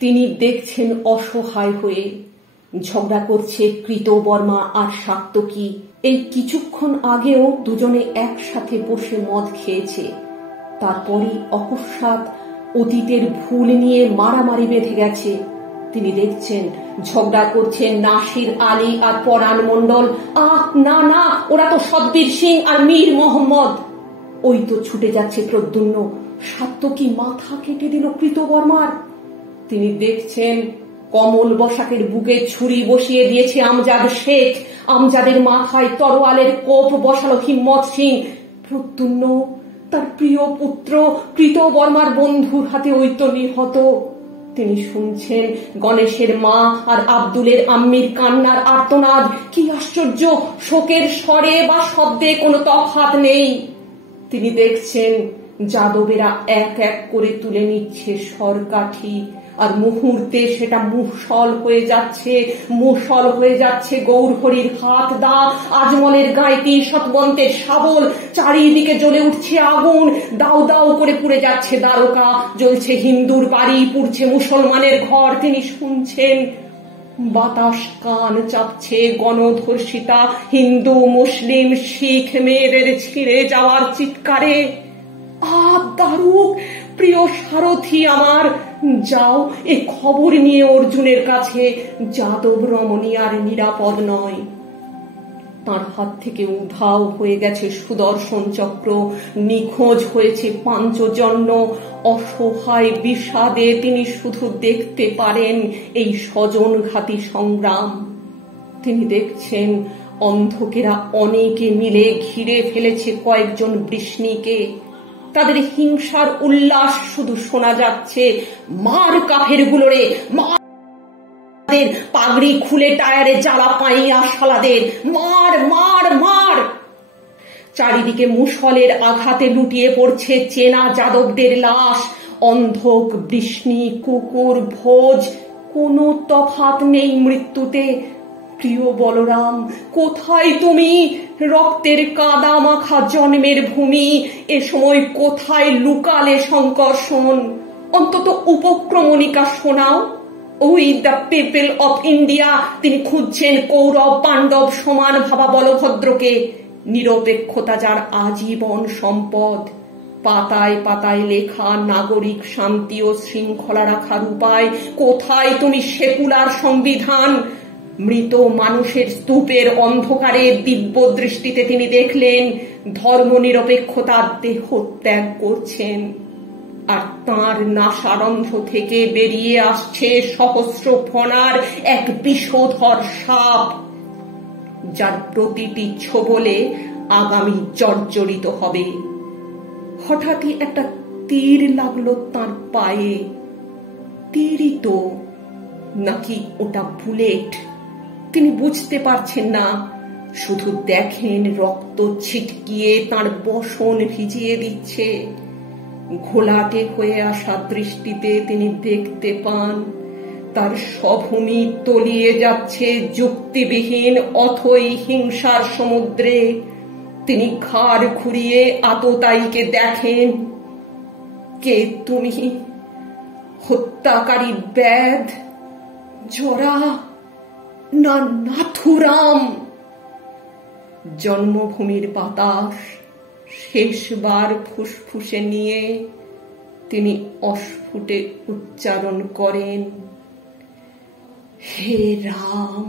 তিনি দেখছেন অসহায় হয়ে ঝগড়া করছে কৃতবর্মা আর সাত্তকী। এই কিছুক্ষণ আগেও দুজনে একসাথে বসে মদ খেয়েছে। তারপরই অকস্মাৎ অতীতের ভুল নিয়ে মারামারি বেঁধে গেছে। তিনি দেখছেন ঝগড়া করছেন নাসির আলী আর পরাণ মণ্ডল। না না, ওরা তো সব্বির সিং আর মীর মোহাম্মদ। ওই তো ছুটে যাচ্ছে প্রদ্যুম্ন। সাত্তকী মাথা কেটে দিল কৃতবর্মার। তিনি দেখছেন কমল বসাকের বুকে ছুরি বসিয়ে দিয়েছে আমজাদ শেখ। আমজাদের মাথায় তরোয়ালের কোপ বসালো হিম্মত সিং। প্রদ্যুম্ন তার প্রিয় পুত্র কৃতবর্মার বন্ধুর হাতে ওই তো নিহত। তিনি শুনছেন গণেশের মা আর আব্দুলের আম্মির কান্নার আর্তনাদ। কি আশ্চর্য, শোকের স্বরে বা শব্দে কোনো তফাৎ নেই। তিনি দেখছেন যাদবেরা এক এক করে তুলে নিচ্ছে সরকাঠি, আর মুহূর্তে সেটা মুষল হয়ে যাচ্ছে গৌরহরির হাত দা, আজমলের গাইতি, সতবন্তের শাবল। চারিদিকে জ্বলে উঠছে আগুন, দাউ দাউ করে পুড়ে যাচ্ছে দ্বারকা, জ্বলছে হিন্দুর বাড়ি, পুড়ছে মুসলমানের ঘর। তিনি শুনছেন বাতাস কান চাপছে গণধর্ষিতা হিন্দু মুসলিম শিখ মেয়েদের ছিঁড়ে যাওয়ার চিৎকারে। দারুক, প্রিয় সারথি আমার, যাও এ খবর নিয়ে অর্জুনের কাছে। যাদব রমণী আর নিরাপদ নয়। তার হাত থেকে উধাও হয়ে গেছে সুদর্শন চক্র, নিখোঁজ হয়েছে পাঞ্চজন্য। অসহায় বিষাদে তিনি শুধু দেখতে পারেন এই স্বজনঘাতী সংগ্রাম। তিনি দেখছেন অন্ধকেরা অনেকে মিলে ঘিরে ফেলেছে কয়েকজন বৃষ্ণিকে। তাদের হিংসার উল্লাস শুধু শোনা যাচ্ছে, মার কাফের গুলোরে, মার পাগড়ি খুলে টায়ারে জ্বালা পাইয়া শালাদের, মার মার মার। চারিদিকে মুষলের আঘাতে লুটিয়ে পড়ছে চেনা যাদবদের লাশ। অন্ধক, বৃষ্ণি, কুকুর, ভোজ, কোনো তফাৎ নেই মৃত্যুতে। প্রিয় বলরাম, কোথায় তুমি? রক্তের কাদা মাখা জন্মের ভূমি, এ সময় কোথায় লুকালে সংকর্ষণ? অন্তত উপক্রমণিকা শোনাও। We the people of India. তিনি খুঁজছেন কৌরব পাণ্ডব সমান ভাবা বলভদ্রকে, নিরপেক্ষতা যার আজীবন সম্পদ। পাতায় পাতায় লেখা নাগরিক শান্তি ও শৃঙ্খলা রাখার উপায়। কোথায় তুমি সেকুলার সংবিধান? মৃত মানুষের স্তূপের অন্ধকারে দিব্য দৃষ্টিতে তিনি দেখলেন ধর্ম নিরপেক্ষতার দেহ ত্যাগ করছেন, আর তাঁর নাসারন্ধ্র থেকে বেরিয়ে আসছে সহস্র ফণার এক বিষধর সাপ, যার প্রতিটি ছোবলে আগামী জর্জরিত হবে। হঠাৎই একটা তীর লাগলো তার পায়ে। তীরই তো, নাকি ওটা বুলেট? তিনি বুঝতে পারছেন না, শুধু দেখেন রক্ত ছিটকিয়ে তার বসন ভিজিয়ে দিচ্ছে। ঘোলাটে হয়ে আসা দৃষ্টিতে তিনি দেখতে পান তার স্বভূমি তলিয়ে যাচ্ছে যুক্তিবিহীন অথই হিংসার সমুদ্রে। তিনি ঘাড় ঘুরিয়ে আততায়ীকে দেখেন। কে তুমি? হত্যাকারী ব্যাধ, জরা না নাথুরাম? জন্মভূমির বাতাস শেষবার ফুসফুসে নিয়ে তিনি অস্ফুটে উচ্চারণ করেন, হে রাম।